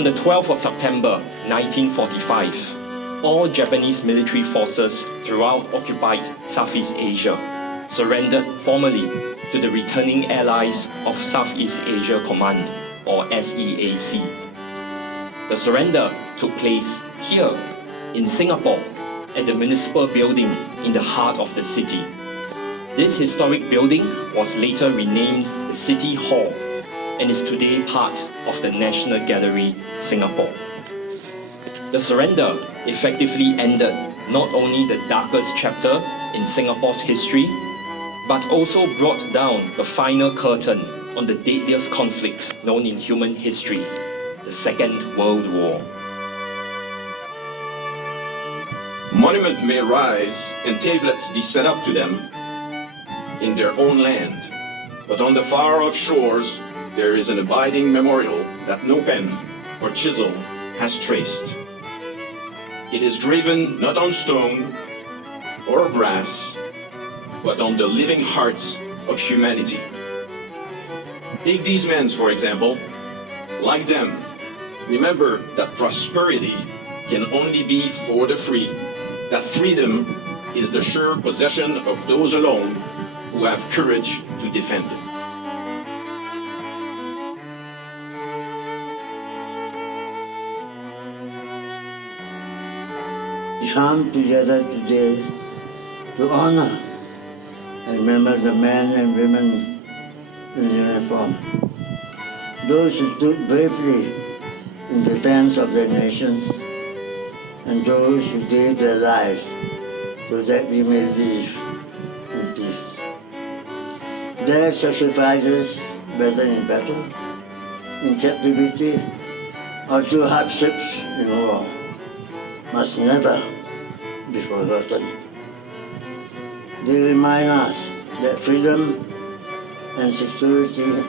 On the 12th of September 1945, all Japanese military forces throughout occupied Southeast Asia surrendered formally to the returning allies of Southeast Asia Command, or SEAC. The surrender took place here in Singapore at the Municipal building in the heart of the city. This historic building was later renamed the City Hall and is today part of the National Gallery, Singapore. The surrender effectively ended not only the darkest chapter in Singapore's history, but also brought down the final curtain on the deadliest conflict known in human history, the Second World War. Monuments may rise and tablets be set up to them in their own land, but on the far-off shores there is an abiding memorial that no pen or chisel has traced. It is graven not on stone or brass, but on the living hearts of humanity. Take these men, for example. Like them, remember that prosperity can only be for the free, that freedom is the sure possession of those alone who have courage to defend it. We come together today to honor and remember the men and women in uniform, those who stood bravely in defense of their nations, and those who gave their lives so that we may live in peace. Their sacrifices, whether in battle, in captivity, or through hardships in war, must never be forgotten. They remind us that freedom and security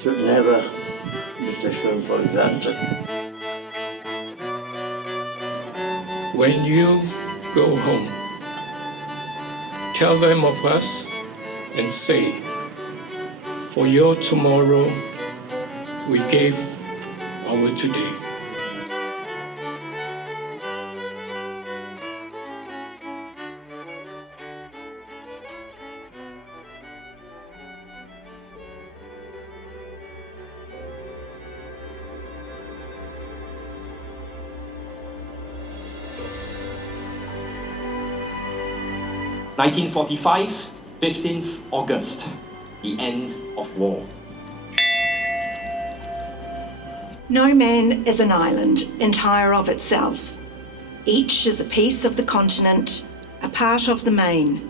should never be taken for granted. When you go home, tell them of us and say, for your tomorrow, we gave our today. (1945), 15th August, the end of war. No man is an island entire of itself. Each is a piece of the continent, a part of the main.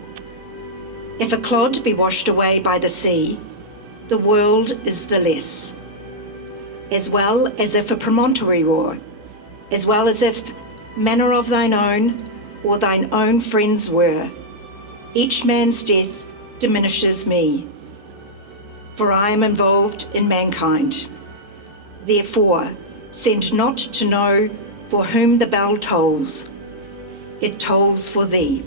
If a clod be washed away by the sea, the world is the less. As well as if a promontory roar, as well as if manner of thine own, or thine own friends were, each man's death diminishes me, for I am involved in mankind. Therefore, send not to know for whom the bell tolls. It tolls for thee.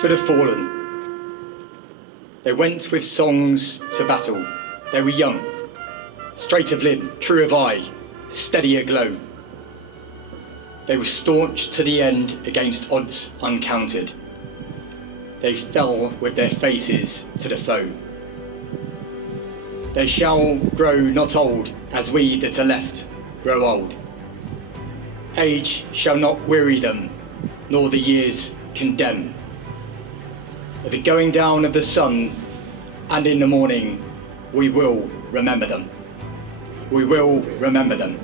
For the fallen. They went with songs to battle. They were young, straight of limb, true of eye, steady aglow. They were staunch to the end against odds uncounted. They fell with their faces to the foe. They shall grow not old as we that are left grow old. Age shall not weary them, nor the years condemn. At the going down of the sun and in the morning, we will remember them. We will remember them.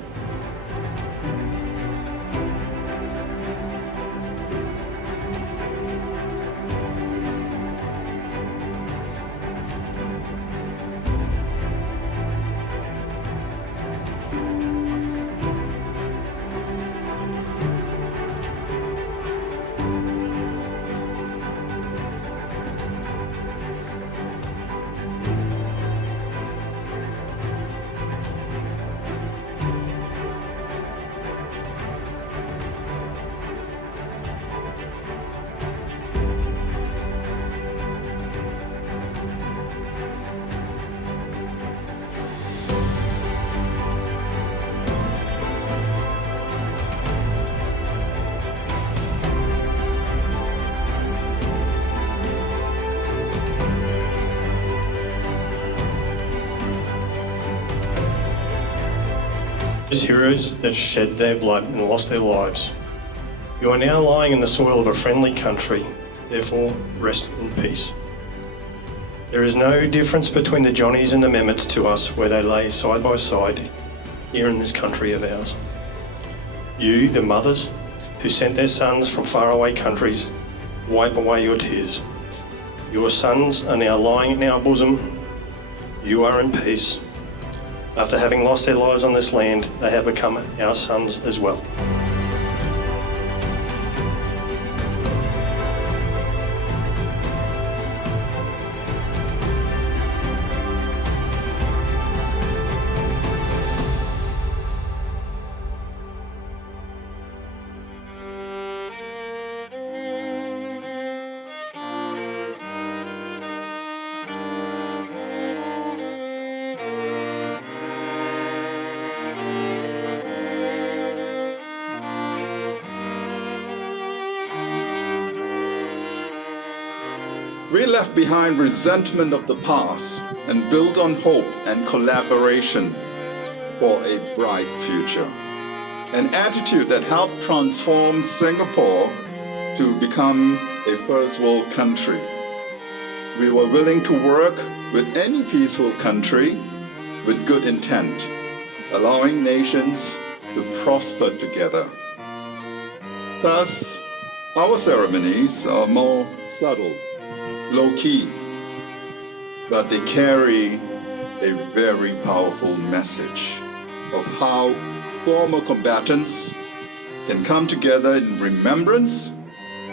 Those heroes that shed their blood and lost their lives. You are now lying in the soil of a friendly country, therefore rest in peace. There is no difference between the Johnnies and the Mehmets to us where they lay side by side here in this country of ours. You, the mothers who sent their sons from faraway countries, wipe away your tears. Your sons are now lying in our bosom. You are in peace. After having lost their lives on this land, they have become our sons as well. We left behind resentment of the past and built on hope and collaboration for a bright future. An attitude that helped transform Singapore to become a first world country. We were willing to work with any peaceful country with good intent, allowing nations to prosper together. Thus, our ceremonies are more subtle, low-key, but they carry a very powerful message of how former combatants can come together in remembrance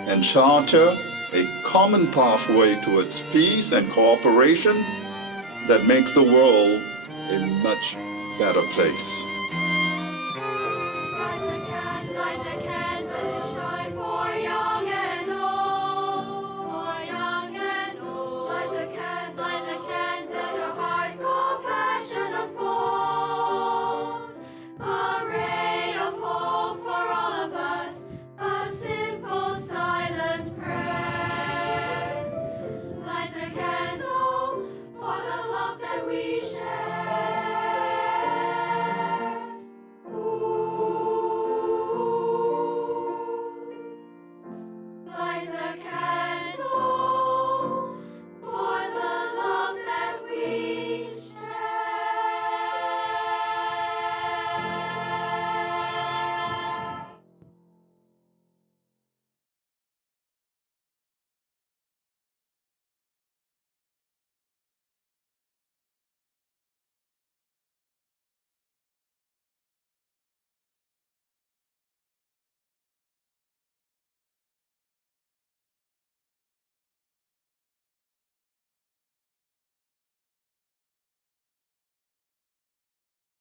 and charter a common pathway towards peace and cooperation that makes the world a much better place.